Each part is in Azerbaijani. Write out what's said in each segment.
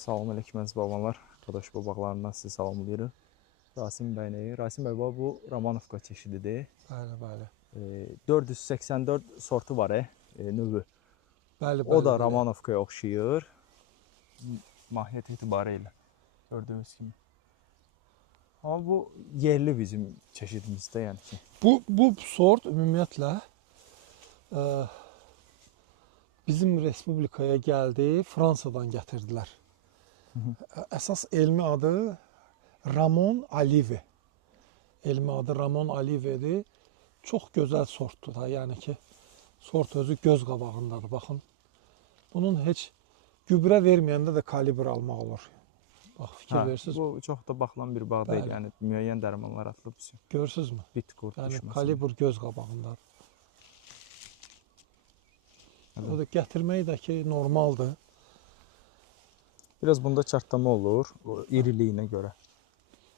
Salam aleyküm əziz babalar. Qardaş babaqlarından sizi salamlayırıq. Rasim bəylə. Rasim bəy, bu Romanovka çeşididir. Bəli, bəli. 484 sortu var, növü. Bəli, O da bəli. Romanovkaya oxşayır. Mahiyyət etibarı ilə gördüyünüz kimi. Amma bu yerli bizim çeşidimizdə, yəni ki. Bu sort ümumiyyətlə bizim respublikaya gəldi, Fransadan gətirdilər. Əsas elmi adı Ramon Olive. Elmi adı Ramon Olive'dir. Çox gözəl sortdur da, yəni ki, sort özü göz qabağındadır, baxın. Bunun heç gübrə verməyəndə də kalibr almaq olur. Bax, fikir verirsiniz. Bu çox da baxılan bir bağ deyil, yəni müəyyən dərmanlar atılıb. Görürsünüzmü? Bit qurd düşməsin. Yəni kalibr göz qabağındadır. O da gətirmək də ki, normaldır. Biraz bunda çartlama olur, o iriliyinə görə.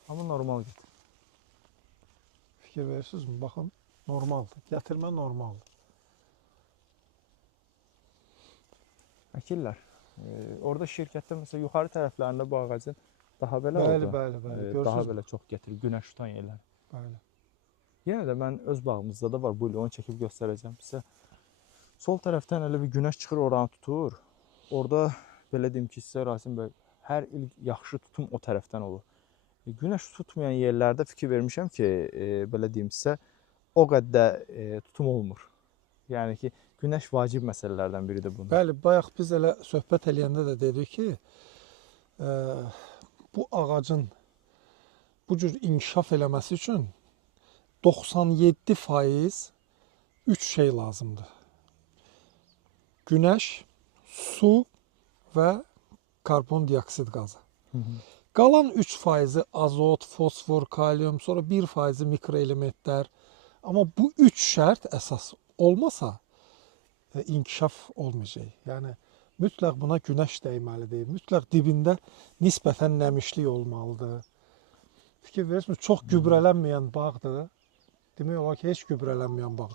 Amma normal getir. Fikir verirsinizmi? Baxın, normaldır. Gətirmə normaldır. Əkirlər. Orada şirkətdə məsələn yuxarı tərəflərində bu ağacın daha belə Bəli, oldu. bəli, bəli. Daha Görürsünüzmü? belə çox gətirir, günəş tutan yerlər. Bəli. Yenə də mən öz bağımızda da var, bu il onu çəkib göstərəcəm sizə. Sol tərəfdən elə bir günəş çıxır, oranı tutur. Orada belə deyim ki, sizə Rasim bəy, hər il yaxşı tutum o tərəfdən olur. Günəş tutmayan yerlərdə fikir vermişəm ki, belə deyim sizə, o qədər tutum olmur. Yəni ki, günəş vacib məsələlərdən biridir bunun. Bəli, bayaq biz elə söhbət eləyəndə də dedik ki, bu ağacın bu cür inkişaf eləməsi üçün 97% 3 şey lazımdır. Günəş, su və karbon dioksid qazı. Qalan 3% azot, fosfor, kalium, sonra 1% mikroelementlər. Amma bu 3 şərt əsas olmasa inkişaf olmayacaq. Yəni mütləq buna günəş dəyməlidir. Mütləq dibində nisbətən nəmişlik olmalıdır. Fikir verirsiniz, çox gübrələnməyən bağdır. Demək olar ki, heç gübrələnməyən bağ.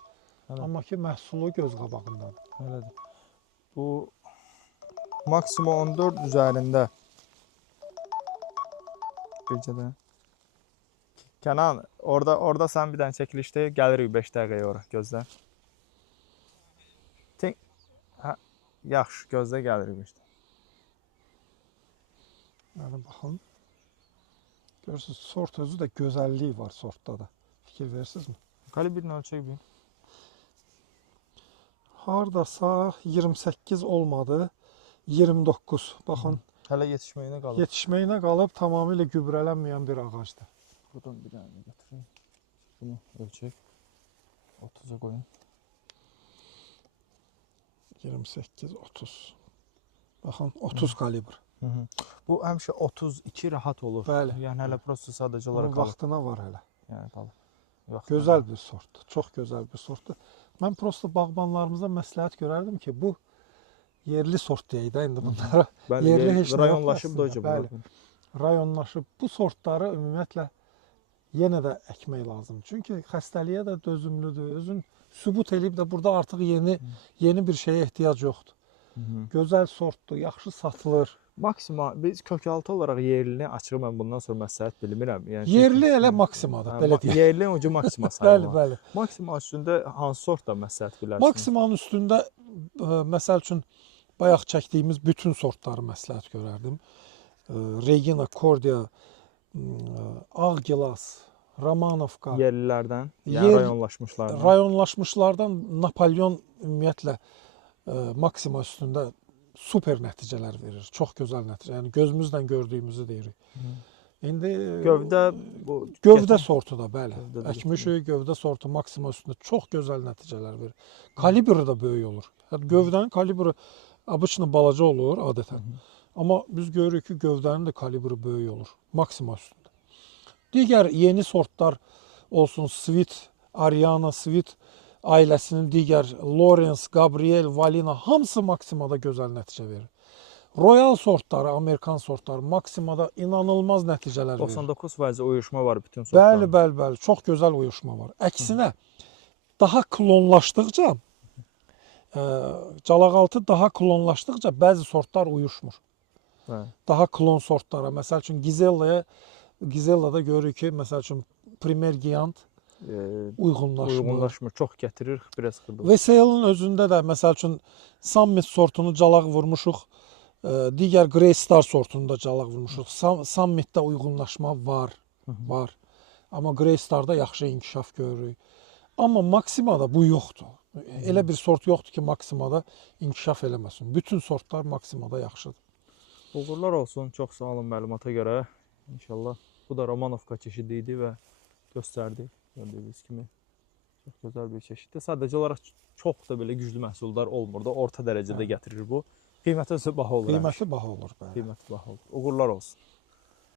Amma ki, məhsulu göz qabağındadır. Elədir. Bu maksimum 14 üzərində. Bircədə. Kənan, orada sən bir dənə çəkilişdə gəlirik 5 dəqiqəyə ora, gözlə. Yaxşı, gözlə gəlirik işte. Yəni, baxın. Görürsünüz, sort özü də gözəlliyi var sortda da. Fikir verirsinizmi? Kalibrini ölçək bir. Hardasa 28 olmadı, 29. Baxın. Hələ yetişməyinə qalıb. Yetişməyinə qalıb tamamilə gübrələnməyən bir ağacdır. Buradan bir dənə götüreyim. Bunu ölçək. 30'a qoyun. 28, 30. Baxın, 30 kalibr. Bu həmişə 32 rahat olur. Bəli. Yəni hələ prosta sadəcə olaraq Onun vaxtına var hələ. Yəni qalır. Gözəl bir sortdur, çox gözəl bir sortdur. Mən prosta bağbanlarımıza məsləhət görərdim ki, bu yerli sort deyək də indi bunlara. Bəli, yerli heç nə rayonlaşıb da hocam. Bəli, rayonlaşıb. Bu sortları ümumiyyətlə yenə də əkmək lazım. Çünki xəstəliyə də dözümlüdür. Özün sübut eləyib də burada artıq yeni bir şeyə ehtiyac yoxdur. Gözəl sortdur, yaxşı satılır. Maksima, biz kökaltı olaraq yerlini açıq mən bundan sonra məsləhət bilmirəm. Yəni yerli elə maksimadır, belə deyək. Yerli ucu maksima sayılır. Bəli, bəli. Maksima üstündə hansı sort da məsləhət bilərsiniz? Maksimanın üstündə məsəl üçün bayaq çəkdiyimiz bütün sortları məsləhət görərdim. Regina, Cordia, Ağgilas, Romanovka. Yerlilərdən, yəni rayonlaşmışlardan. Rayonlaşmışlardan Napolyon ümumiyyətlə maksima üstündə super nəticələr verir. Çox gözəl nəticə. Yəni gözümüzlə gördüyümüzü deyirik. İndi gövdə sortu da, bəli. Əkmişik gövdə sortu maksima üstündə çox gözəl nəticələr verir. Kalibri də böyük olur. Gövdənin kalibri abıçla balaca olur adətən. Amma biz görürük ki, gövdənin də kalibri böyük olur. Maksima üstündə. Digər yeni sortlar olsun, Sweet, Ariana, Sweet ailəsinin digər Lawrence, Gabriel, Valina hamısı maksimada gözəl nəticə verir. Royal sortları, Amerikan sortları maksimada inanılmaz nəticələr verir. 99% uyuşma var bütün sortlarda. Bəli, bəli, çox gözəl uyuşma var. Əksinə, daha klonlaşdıqca, calaqaltı daha klonlaşdıqca bəzi sortlar uyuşmur. Hə. Daha klon sortlara, məsəl üçün Gizellada görürük ki, məsəl üçün Primer Giant uyğunlaşmır. Uyğunlaşmır, çox gətirir, biraz xırda. VSL-in özündə də məsəl üçün Summit sortunu calaq vurmuşuq, digər Grey Star sortunu da calaq vurmuşuq. Summitdə uyğunlaşma var, var. Amma Grey Starda yaxşı inkişaf görürük. Amma Maximada bu yoxdur. Elə bir sort yoxdur ki, Maximada inkişaf eləməsin. Bütün sortlar Maximada yaxşıdır. Uğurlar olsun, çox sağ olun məlumata görə. İnşallah. Bu da Romanovka çeşidi idi və göstərdik. Gördüyünüz kimi çox gözəl bir çeşiddir. Sadəcə olaraq çox da belə güclü məhsuldar olmur da, orta dərəcədə gətirir bu. Qiyməti isə baha olur. Qiyməti baha olur. Qiyməti baha olur. Uğurlar olsun.